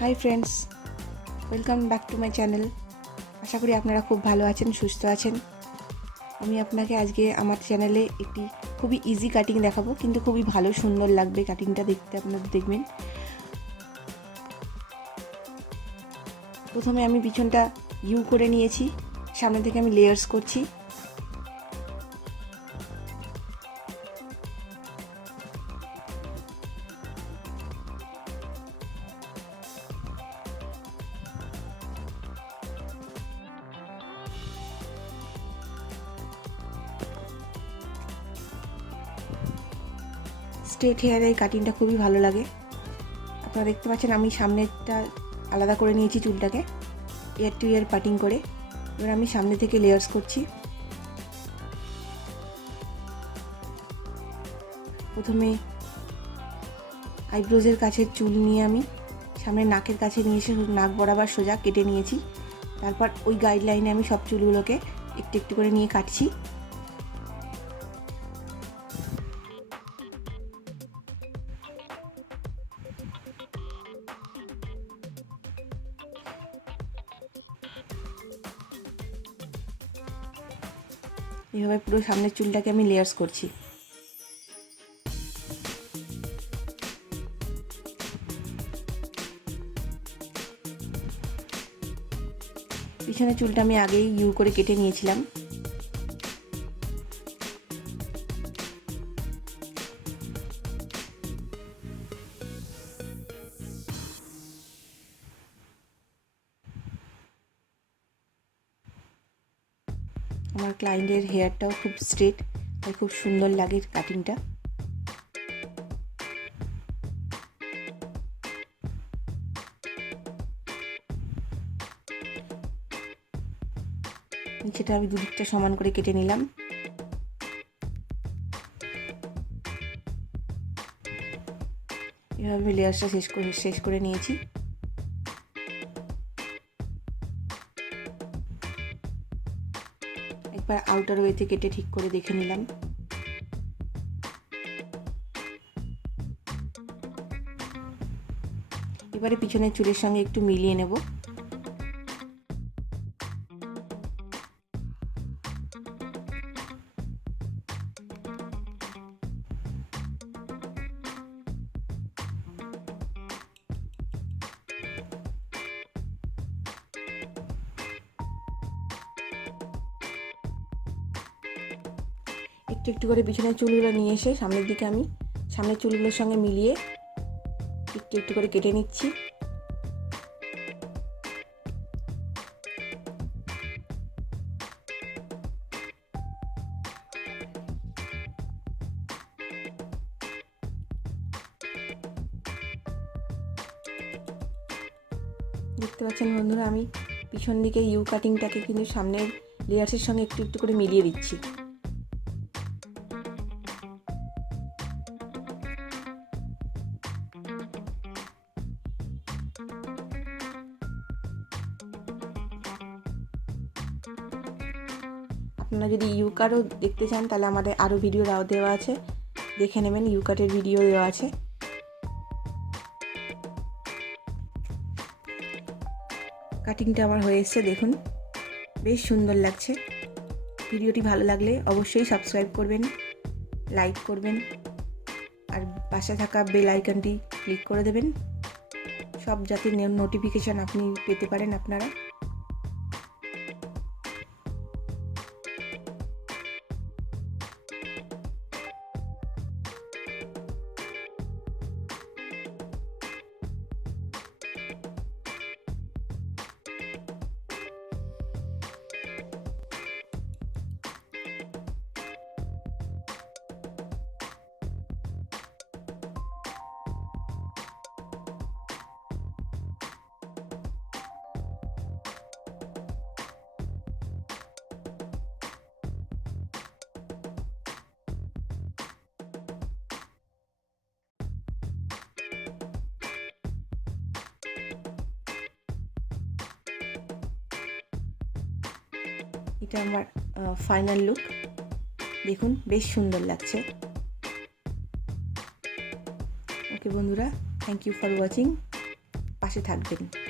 High friends, welcome back to my channel. আশা করি আপনারা খুব ভালো আছেন, সুস্থ আছেন। আমি আপনাকে আজকে আমার চ্যানেলে একটি খুবই ইজি কাটিং দেখাবো, কিন্তু খুবই ভালো সুন্দর লাগবে কাটিংটা দেখতে, আপনারা দেখবেন। প্রথমে আমি পিছনটা ইউ করে নিয়েছি, সামনে থেকে আমি লেয়ার্স করছি। স্ট্রেট হেয়ারে এই কাটিংটা খুবই ভালো লাগে। আপনারা দেখতে পাচ্ছেন আমি সামনেরটা আলাদা করে নিয়েছি চুলটাকে, ইয়ার টু ইয়ার কাটিং করে। এবার আমি সামনে থেকে লেয়ার্স করছি। প্রথমে আইব্রোজের কাছে চুল নিয়ে আমি সামনে নাকের কাছে নিয়ে এসে নাক বরাবর সোজা কেটে নিয়েছি। তারপর ওই গাইডলাইনে আমি সব চুলগুলোকে একটু একটু করে নিয়ে কাটছি। এইভাবে পুরো সামনের চুলটাকে আমি লেয়ার্স করছি। পিছনের চুলটা আমি আগেই ইউ করে কেটে নিয়েছিলাম। আমার ক্লায়েন্টের হেয়ারটাও খুব স্ট্রেট, তাই খুব সুন্দর লাগে কাটিংটা। নিচেটা আমি দুদিকটা সমান করে কেটে নিলাম। এভাবে লেয়ারটা শেষ করে নিয়েছি। একবার আউটার ওয়েতে কেটে ঠিক করে দেখে নিলাম। এবারে পিছনের চুলের সঙ্গে একটু মিলিয়ে নেব। একটু একটু করে পিছনের চুলগুলো নিয়ে এসে সামনের দিকে আমি সামনের চুলগুলোর সঙ্গে মিলিয়ে একটু একটু করে কেটে নিচ্ছি। দেখতে পাচ্ছেন বন্ধুরা, আমি পিছন দিকে ইউ কাটিংটাকে কিন্তু সামনের লেয়ার্সের সঙ্গে একটু একটু করে মিলিয়ে দিচ্ছি। আপনারা যদি ইউ কাটও দেখতে চান তাহলে আমাদের আরও ভিডিও দেওয়া আছে, দেখে নেবেন। ইউ কাটের ভিডিও দেওয়া আছে। কাটিংটা আমার হয়ে এসছে, দেখুন বেশ সুন্দর লাগছে। ভিডিওটি ভালো লাগলে অবশ্যই সাবস্ক্রাইব করবেন, লাইক করবেন, আর পাশে থাকা বেল আইকনটি ক্লিক করে দেবেন, সব যাতে নোটিফিকেশান আপনি পেতে পারেন আপনারা। এটা আমার ফাইনাল লুক, দেখুন বেশ সুন্দর লাগছে। ওকে বন্ধুরা, থ্যাংক ইউ ফর ওয়াচিং। পাশে পাশে থাকবেন।